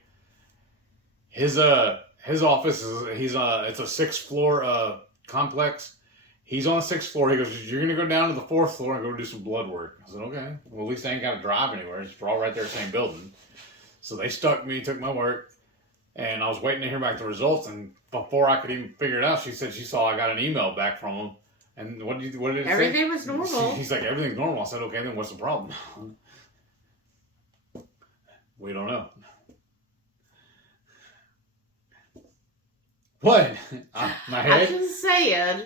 His office is it's a 6th floor complex. He's on the 6th floor. He goes, you're gonna go down to the 4th floor and go do some blood work. I said, okay. Well, at least I ain't got to drive anywhere. It's all right there, same building. So they stuck me, took my work, and I was waiting to hear back the results. And before I could even figure it out, she said she saw I got an email back from him. And what did it say? Everything was normal. He's like, everything's normal. I said, okay, then what's the problem? We don't know. What? My head? I'm just saying.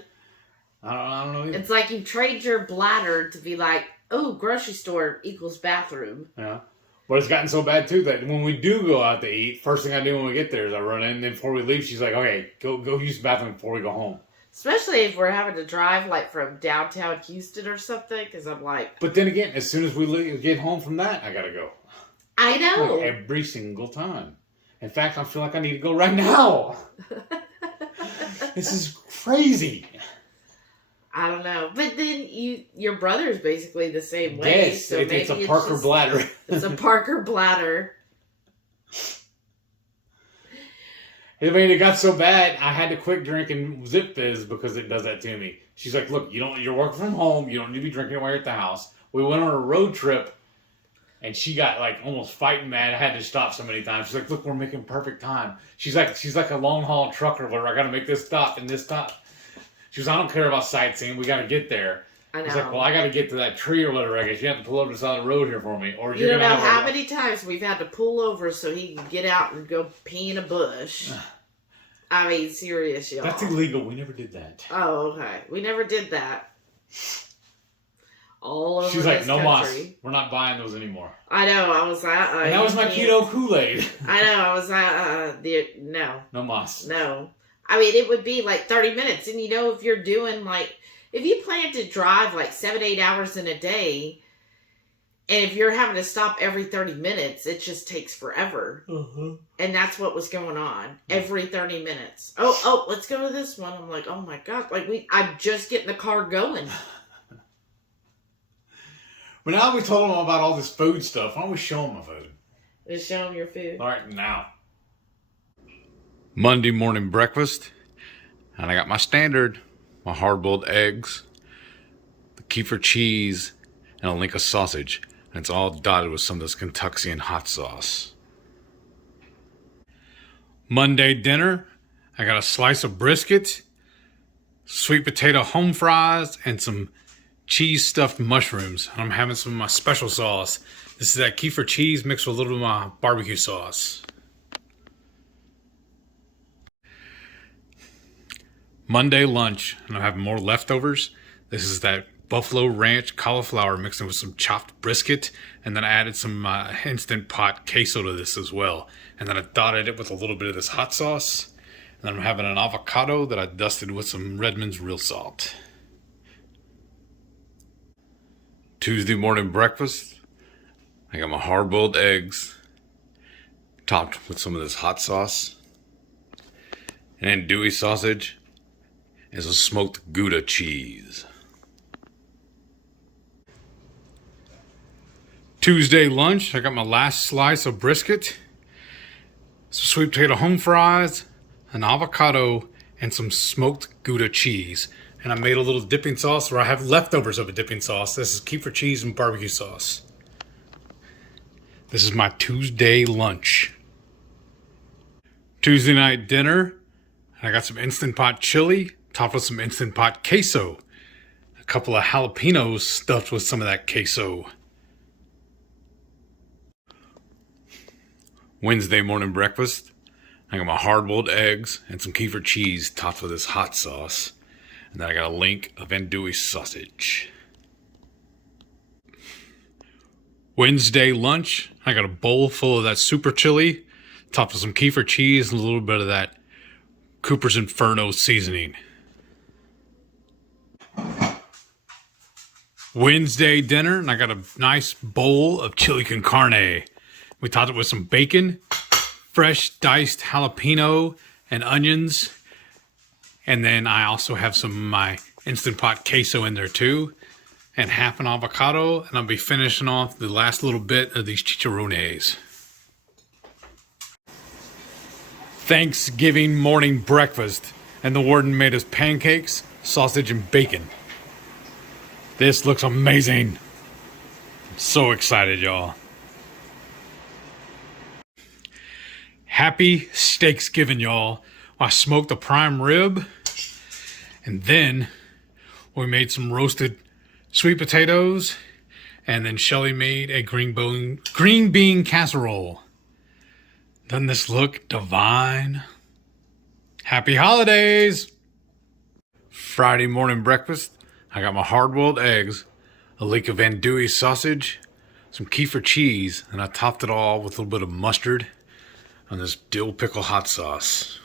I don't know either. It's like you trade your bladder to be like, oh, grocery store equals bathroom. Yeah. But it's gotten so bad, too, that when we do go out to eat, first thing I do when we get there is I run in, and then before we leave, she's like, okay, go use the bathroom before we go home. Especially if we're having to drive, like, from downtown Houston or something, because I'm like... But then again, as soon as we get home from that, I gotta go. I know. Like every single time. In fact, I feel like I need to go right now. This is crazy. I don't know. But then your brother's basically the same way. Yes, so it's a Parker bladder. It's a Parker bladder. I mean, it got so bad, I had to quit drinking Zip Fizz because it does that to me. She's like, look, you're working from home. You don't need to be drinking while you're at the house. We went on a road trip, and she got, like, almost fighting mad. I had to stop so many times. She's like, look, we're making perfect time. She's like a long-haul trucker where I got to make this stop and this stop. She goes, I don't care about sightseeing. We got to get there. I know. He's like, well, I got to get to that tree or whatever. I guess you have to pull over to the side of the road here for me. Or you don't know how many times we've had to pull over so he can get out and go pee in a bush. I mean, serious, y'all. That's illegal. We never did that. Oh, okay. We never did that. All over She's like, no moss. country. We're not buying those anymore. I know. I was like, and that was my keto Kool-Aid. I know. I was like, no. No moss. No. I mean, it would be like 30 minutes. And you know, if you're doing like, if you plan to drive like 7-8 hours in a day, and if you're having to stop every 30 minutes, it just takes forever. Uh-huh. And that's what was going on. Every 30 minutes. Oh, let's go to this one. I'm like, oh my God. Like, I'm just getting the car going. But now we told them about all this food stuff. Why don't we show them my food? Just show them your food. All right, now. Monday morning breakfast. And I got my standard. My hard-boiled eggs. The kefir cheese. And a link of sausage. And it's all dotted with some of this Kentuckian hot sauce. Monday dinner, I got a slice of brisket, sweet potato home fries, and some cheese stuffed mushrooms. I'm having some of my special sauce. This is that kefir cheese mixed with a little of my barbecue sauce. Monday lunch, and I'm having more leftovers. This is that buffalo ranch cauliflower mixed in with some chopped brisket, and then I added some instant pot queso to this as well. And then I dotted it with a little bit of this hot sauce. And then I'm having an avocado that I dusted with some Redmond's real salt. Tuesday morning breakfast, I got my hard-boiled eggs topped with some of this hot sauce, and andouille sausage and some smoked Gouda cheese. Tuesday lunch, I got my last slice of brisket, some sweet potato home fries, an avocado, and some smoked Gouda cheese. And I made a little dipping sauce, where I have leftovers of a dipping sauce. This is kefir cheese and barbecue sauce. This is my Tuesday lunch. Tuesday night dinner, I got some Instant Pot chili, topped with some Instant Pot queso. A couple of jalapenos stuffed with some of that queso. Wednesday morning breakfast, I got my hard-boiled eggs and some kefir cheese topped with this hot sauce. And then I got a link of andouille sausage. Wednesday lunch, I got a bowl full of that super chili, topped with some kefir cheese and a little bit of that Cooper's Inferno seasoning. Wednesday dinner, and I got a nice bowl of chili con carne. We topped it with some bacon, fresh diced jalapeno and onions. And then I also have some of my Instant Pot queso in there too. And half an avocado. And I'll be finishing off the last little bit of these chicharrones. Thanksgiving morning breakfast. And the warden made us pancakes, sausage, and bacon. This looks amazing. I'm so excited, y'all. Happy Steaksgiving, y'all. I smoked a prime rib, and then we made some roasted sweet potatoes, and then Shelly made a green bean casserole. Doesn't this look divine? Happy holidays! Friday morning breakfast, I got my hard-boiled eggs, a link of andouille sausage, some kefir cheese, and I topped it all with a little bit of mustard on this dill pickle hot sauce.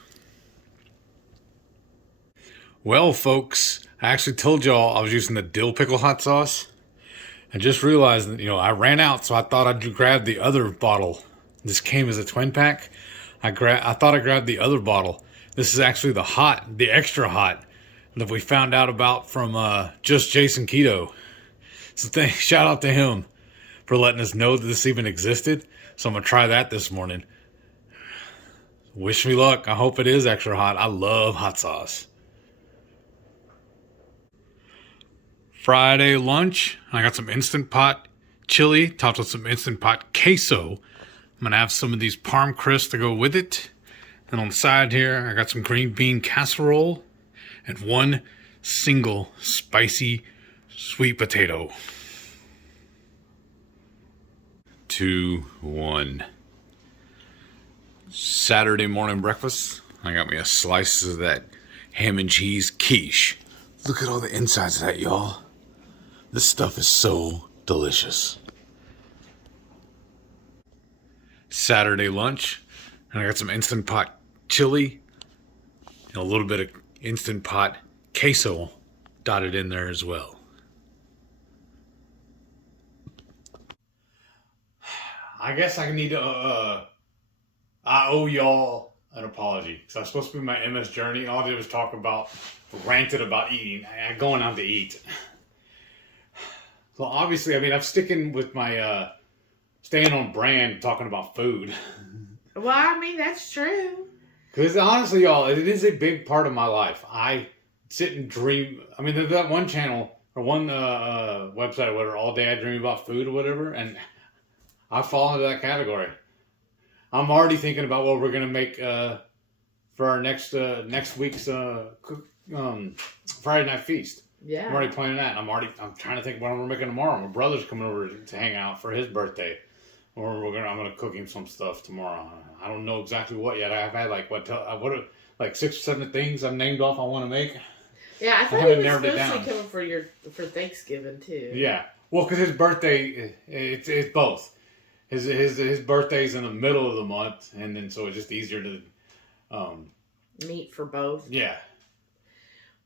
Well, folks, I actually told y'all I was using the dill pickle hot sauce. I just realized that, I ran out, so I thought I'd grab the other bottle. This came as a twin pack. I thought I grabbed the other bottle. This is actually the extra hot that we found out about from Just Jason Keto. So shout out to him for letting us know that this even existed. So I'm going to try that this morning. Wish me luck. I hope it is extra hot. I love hot sauce. Friday lunch, I got some Instant Pot chili topped with some Instant Pot queso. I'm going to have some of these Parm crisps to go with it. And on the side here, I got some green bean casserole and one single spicy sweet potato. 2, 1. Saturday morning breakfast, I got me a slice of that ham and cheese quiche. Look at all the insides of that, y'all. This stuff is so delicious. Saturday lunch, and I got some Instant Pot chili and a little bit of Instant Pot queso dotted in there as well. I guess I need to, I owe y'all an apology. Because I was supposed to be my MS journey. All I did was ranted about eating. Going out to eat. So obviously, I'm sticking with my, staying on brand, talking about food. Well, that's true. Because honestly, y'all, it is a big part of my life. I sit and dream. There's that one channel, or one website, or whatever, All Day I Dream About Food, or whatever, and I fall into that category. I'm already thinking about what we're going to make for our next week's Friday night feast. Yeah. I'm already planning that. I'm trying to think what we're making tomorrow. My brother's coming over to hang out for his birthday. Or I'm gonna cook him some stuff tomorrow. I don't know exactly what yet. I've had like 6 or 7 things I've named off I want to make. Yeah, I thought he was supposed to come for Thanksgiving too. Yeah, well, because his birthday, it's both. His birthday's in the middle of the month, and then so it's just easier to meet for both. Yeah.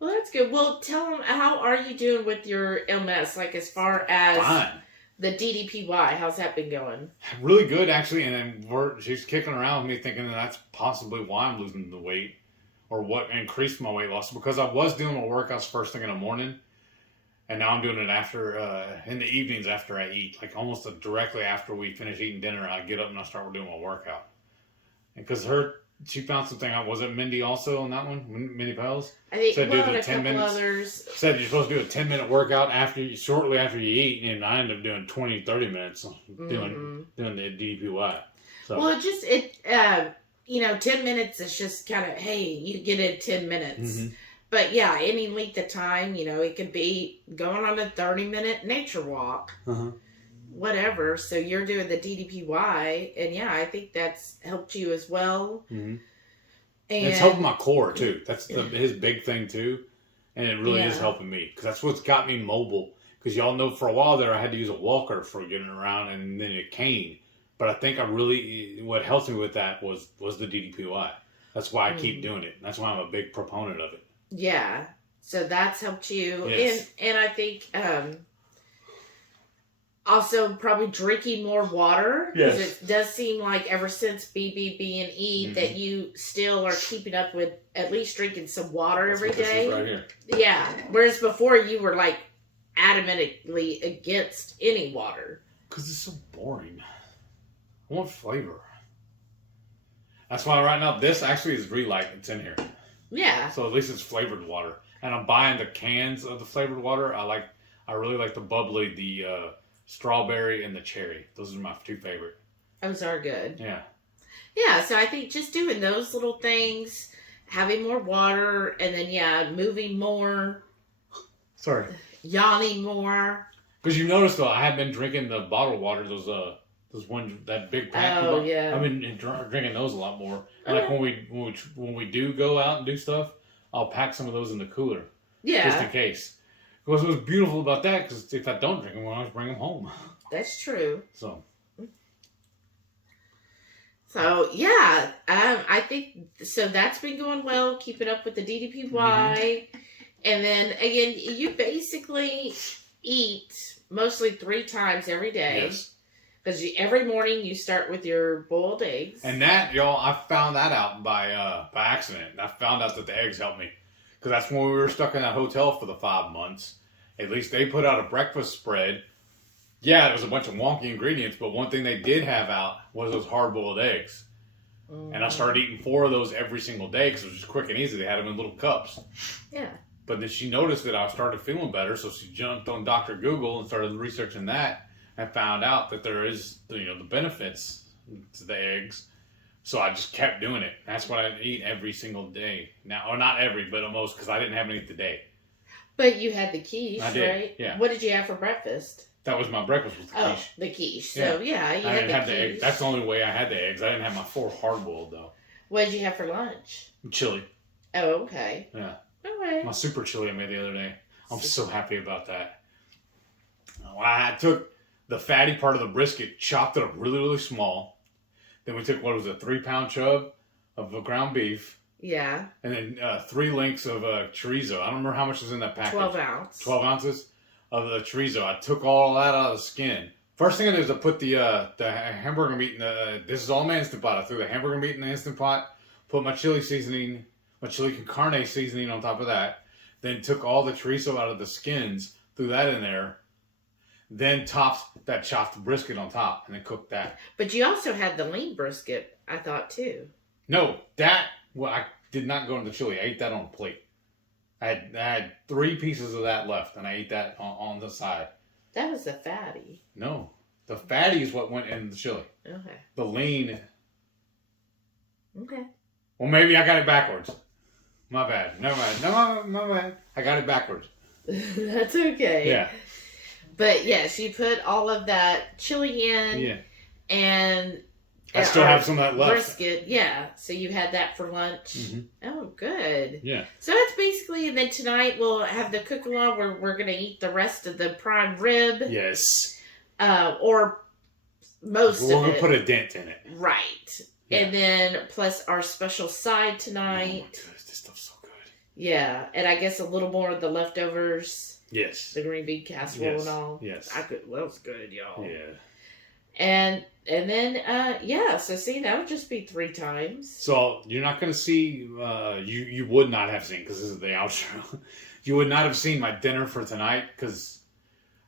Well, that's good. Well, tell him, how are you doing with your MS? Like as far as fine. The DDPY, how's that been going? Really good, actually. And then she's kicking around with me, thinking that that's possibly why I'm losing the weight, or what increased my weight loss, because I was doing my workouts first thing in the morning. And now I'm doing it after, in the evenings after I eat. Like almost directly after we finish eating dinner, I get up and I start doing my workout. And because she found something out. Was it Mindy also on that one? Mindy Pels? I think said a do 10 minutes. Others. Said you're supposed to do a 10-minute workout shortly after you eat. And I ended up doing 20, 30 minutes doing the DPY. So. Well, 10 minutes is just kind of, hey, you get it 10 minutes. Mm-hmm. But yeah, any length of time, it could be going on a 30-minute nature walk, whatever. So you're doing the DDPY, and yeah, I think that's helped you as well. Mm-hmm. And it's helping my core too. That's his big thing too, and it really is helping me because that's what's got me mobile. Because y'all know for a while there, I had to use a walker for getting around, and then a cane. But I think what helped me with that was the DDPY. That's why I keep doing it. That's why I'm a big proponent of it. Yeah, so that's helped you, yes. and I think also probably drinking more water. Yes, because it does seem like ever since BBB&E that you still are keeping up with at least drinking some water every day. This is right here. Yeah, whereas before you were like adamantly against any water. Because it's so boring. I want flavor. That's why right now this actually is Relight. It's in here. Yeah. So at least it's flavored water. And I'm buying the cans of the flavored water. I really like the bubbly, the strawberry, and the cherry. Those are my 2 favorite. Those are good. Yeah. Yeah, so I think just doing those little things, having more water, and then, moving more. Sorry. Yawning more. Because you notice, though, I have been drinking the bottled water, those that big pack. Oh, yeah. I've been drinking those a lot more. And like when we do go out and do stuff, I'll pack some of those in the cooler. Yeah. Just in case. Because what's beautiful about that, because if I don't drink them, I always bring them home. That's true. So yeah, I think, so that's been going well, keeping up with the DDPY. Mm-hmm. And then, again, you basically eat mostly 3 times every day. Yes. Because every morning you start with your boiled eggs. And that, y'all, I found that out by accident. I found out that the eggs helped me. Because that's when we were stuck in that hotel for the 5 months. At least they put out a breakfast spread. Yeah, it was a bunch of wonky ingredients, but one thing they did have out was those hard-boiled eggs. Mm. And I started eating 4 of those every single day because it was just quick and easy. They had them in little cups. Yeah. But then she noticed that I started feeling better, so she jumped on Dr. Google and started researching that. And found out that there is, the benefits to the eggs. So I just kept doing it. That's what I eat every single day. Now, or not every, but almost, because I didn't have any today. But you had the quiche, I did, right? Yeah. What did you have for breakfast? That was my breakfast, was the quiche. Oh, the quiche. So, yeah, you I had didn't have the the quiche. eggs. That's the only way I had the eggs. I didn't have my 4 hard-boiled, though. What did you have for lunch? Chili. Oh, okay. Yeah. Okay. My super chili I made the other day. I'm so happy about that. I took the fatty part of the brisket, chopped it up really, really small. Then we took, 3-pound chub of ground beef. Yeah. And then 3 links of chorizo. I don't remember how much was in that package. 12 ounce. 12 ounces of the chorizo. I took all that out of the skin. First thing I did is I put the hamburger meat in this is all in my Instant Pot. I threw the hamburger meat in the Instant Pot, put my chili seasoning, my chili con carne seasoning on top of that. Then took all the chorizo out of the skins, threw that in there. Then topped that chopped brisket on top, and then cooked that. But you also had the lean brisket, I thought, too. No, I did not go into the chili. I ate that on a plate. I had 3 pieces of that left, and I ate that on the side. That was the fatty. No, the fatty is what went in the chili. Okay. The lean. Okay. Well, maybe I got it backwards. My bad. Never mind. No, my bad. I got it backwards. That's okay. Yeah. But yes, you put all of that chili in. Yeah. And I still have some of that left. Brisket, yeah. So you had that for lunch. Mm-hmm. Oh, good. Yeah. So that's basically, and then tonight we'll have the cook-along where we're going to eat the rest of the prime rib. Yes. Or most of it. We're going to put a dent in it. Right. Yeah. And then plus our special side tonight. Oh my goodness, this stuff's so good. Yeah. And I guess a little more of the leftovers. Yes. The green bean casserole and all. Yes. That was good, y'all. Yeah. And then, yeah, so see, that would just be 3 times. So, you're not going to see, you would not have seen, because this is the outro, you would not have seen my dinner for tonight, because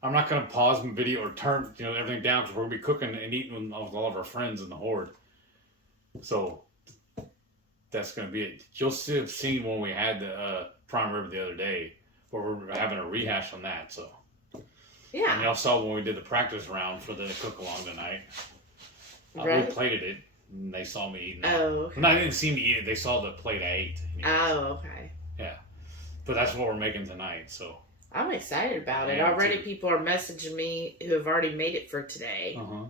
I'm not going to pause my video or turn, everything down, because we're going to be cooking and eating with all of our friends in the Horde. So, that's going to be it. You'll have seen when we had the prime rib the other day, where we're having a rehash on that, so. Yeah. And y'all saw when we did the practice round for the cook-along tonight. Right. We plated it, and they saw me eating it. Oh, okay. Well, I didn't see me eat it. They saw the plate I ate. Oh, okay. Yeah. But that's what we're making tonight, so. I'm excited about it. Yeah, Already too. people are messaging me who have already made it for today. Uh-huh.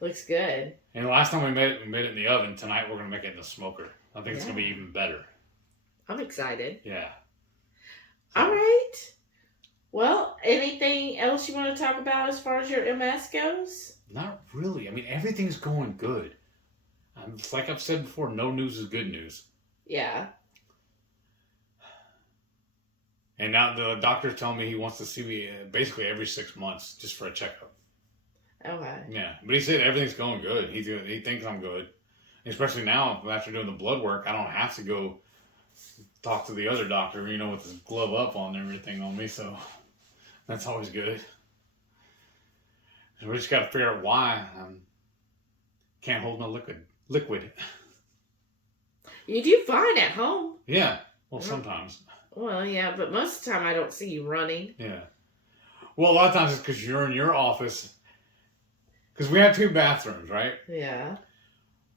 Looks good. And the last time we made it in the oven. Tonight we're going to make it in the smoker. I think it's going to be even better. I'm excited. Yeah. All right. Well, anything else you want to talk about as far as your MS goes? Not really. I mean, everything's going good. It's like I've said before, no news is good news. Yeah. And now the doctor's telling me he wants to see me basically every 6 months just for a checkup. Okay. Yeah. But he said everything's going good. He thinks I'm good. Especially now, after doing the blood work, I don't have to go talk to the other doctor, with his glove up on and everything on me, so that's always good. And we just got to figure out why I can't hold no liquid. You do fine at home. Yeah. Well, sometimes. Well, yeah, but most of the time I don't see you running. Yeah. Well, a lot of times it's because you're in your office. Because we have 2 bathrooms, right? Yeah.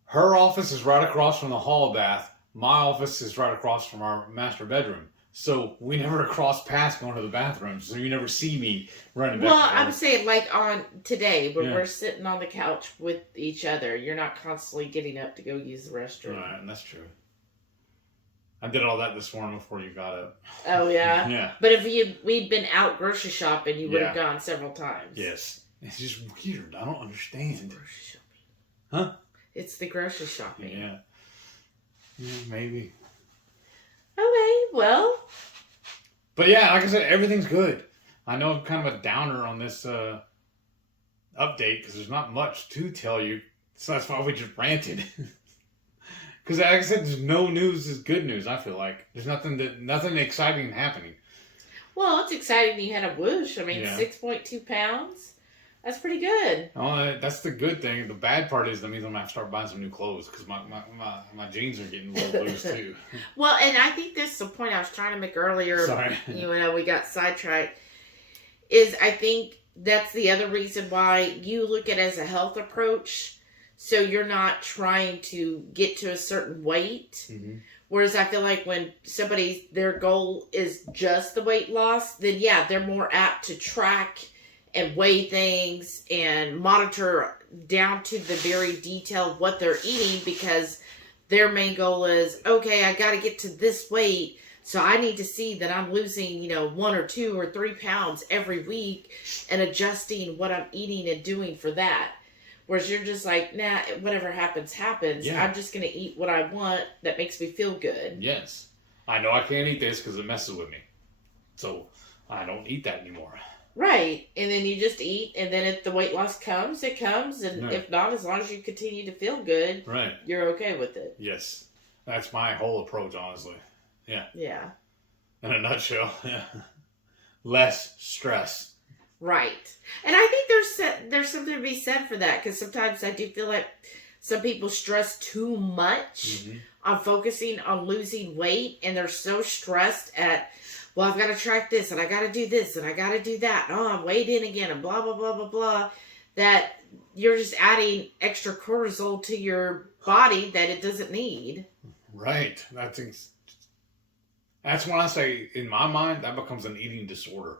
Her office is right across from the hall bath. My office is right across from our master bedroom. So we never cross paths going to the bathroom. So you never see me running back. Well, I'm saying like on today when Yeah. we're sitting on the couch with each other, you're not constantly getting up to go use the restroom. Right, and that's true. I did all that this morning before you got up. Oh, yeah? Yeah. But if we'd been out grocery shopping, you would have Yeah. gone several times. Yes. It's just weird. I don't understand. Grocery shopping. Huh? It's the grocery shopping. Yeah. Yeah, maybe. Okay, well. But yeah, like I said, everything's good. I know I'm kind of a downer on this update because there's not much to tell you. So that's why we just ranted. Because like I said, there's no news is good news, I feel like. There's nothing exciting happening. Well, it's exciting you had a whoosh. I mean, Yeah. 6.2 pounds. That's pretty good. Oh, that's the good thing. The bad part is that means I'm going to have to start buying some new clothes because my jeans are getting a little loose too. Well, and I think this is the point I was trying to make earlier. Sorry. We got sidetracked. Is I think that's the other reason why you look at it as a health approach. So you're not trying to get to a certain weight. Mm-hmm. Whereas I feel like when their goal is just the weight loss, then yeah, they're more apt to track and weigh things and monitor down to the very detail of what they're eating because their main goal is, okay, I got to get to this weight. So I need to see that I'm losing, 1 or 2 or 3 pounds every week and adjusting what I'm eating and doing for that. Whereas you're just like, nah, whatever happens, happens. Yeah. I'm just going to eat what I want that makes me feel good. Yes. I know I can't eat this because it messes with me. So I don't eat that anymore. Right. And then you just eat, and then if the weight loss comes, it comes. And Right. if not, as long as you continue to feel good, Right. you're okay with it. Yes. That's my whole approach, honestly. Yeah. Yeah. In a nutshell. Yeah. Less stress. Right. And I think there's something to be said for that, because sometimes I do feel like some people stress too much on focusing on losing weight, and they're so stressed at, well, I've got to track this, and I got to do this, and I got to do that. Oh, I'm weighed in again, and blah, blah, blah, blah, blah. That you're just adding extra cortisol to your body that it doesn't need. Right. That's when I say, in my mind, that becomes an eating disorder.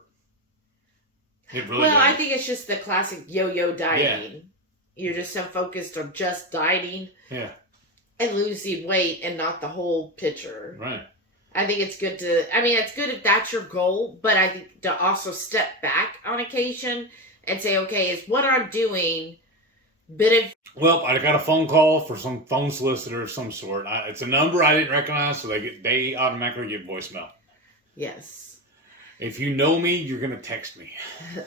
It really does. I think it's just the classic yo-yo dieting. Yeah. You're just so focused on just dieting. Yeah. And losing weight and not the whole picture. Right. I think it's good it's good if that's your goal, but I think to also step back on occasion and say, okay, is what I'm doing Well, I got a phone call for some phone solicitor of some sort. It's a number I didn't recognize, so they automatically get voicemail. Yes. If you know me, you're going to text me.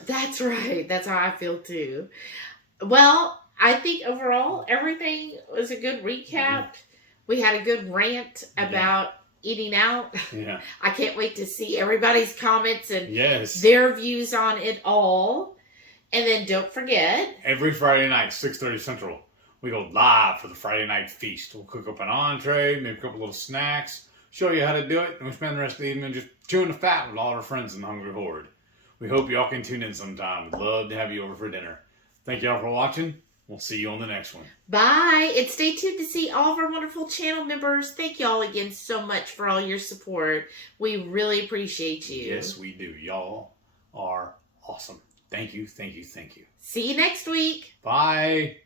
That's right. That's how I feel too. Well, I think overall, everything was a good recap. Yeah. We had a good rant about eating out. Yeah. I can't wait to see everybody's comments and yes. their views on it all. And then don't forget, every Friday night, 6:30 Central, we go live for the Friday night feast. We'll cook up an entree, maybe a couple little snacks, show you how to do it, and we spend the rest of the evening just chewing the fat with all our friends in the Hungry Horde. We hope y'all can tune in sometime. We'd love to have you over for dinner. Thank y'all for watching. We'll see you on the next one. Bye. And stay tuned to see all of our wonderful channel members. Thank y'all again so much for all your support. We really appreciate you. Yes, we do. Y'all are awesome. Thank you, thank you, thank you. See you next week. Bye.